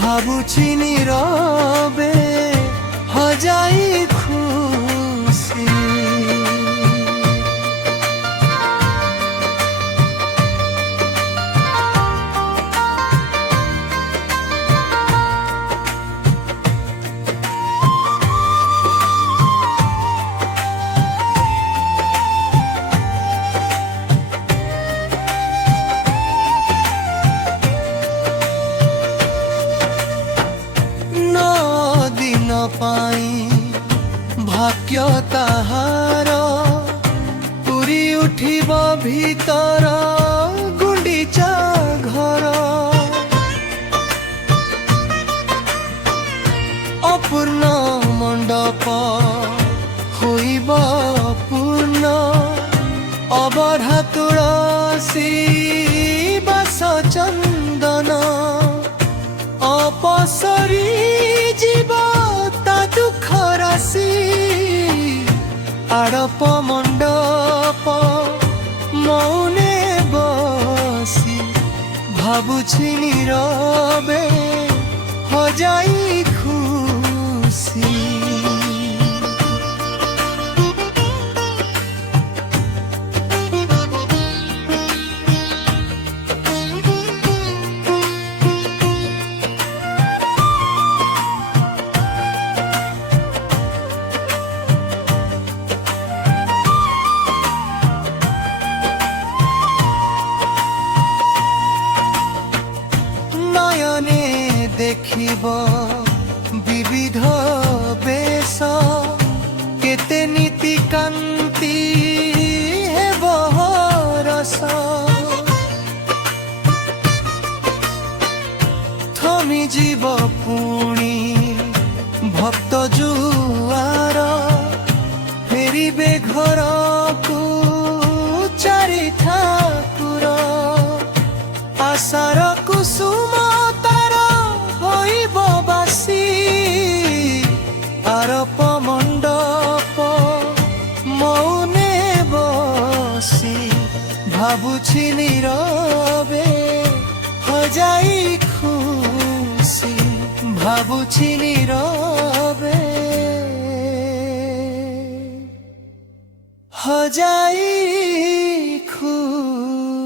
ভাবুছি নীরবে হজাই খুশি। পাই ভাগ্য তাহার পুরি উঠিব ভিতর গুଣ୍ଡিচা ঘর। অপূর্ণ মণ্ডপ হইব পূর্ণ অবঢ়া তুলসী বাস চন্দন অপসরি জীব দুঃখ রাশি। আড়প মণ্ডপ মৌনে বসি ভাবুছি নীরবে হজাই খুশি। দেখিব বিবিধ বেশ কেতে নীতি কান্তি হেব রস। থমি জীব পুଣି ভক্ত জুয়ার ফেরিবে ঘরকু চারি ঠাকুর। আশার কুসুম আরপ মণ্ডপ মৌনে বসি ভাবুছি নীরবে হজাই খুশি। ভাবুছি নীরবে হজাই খুশি।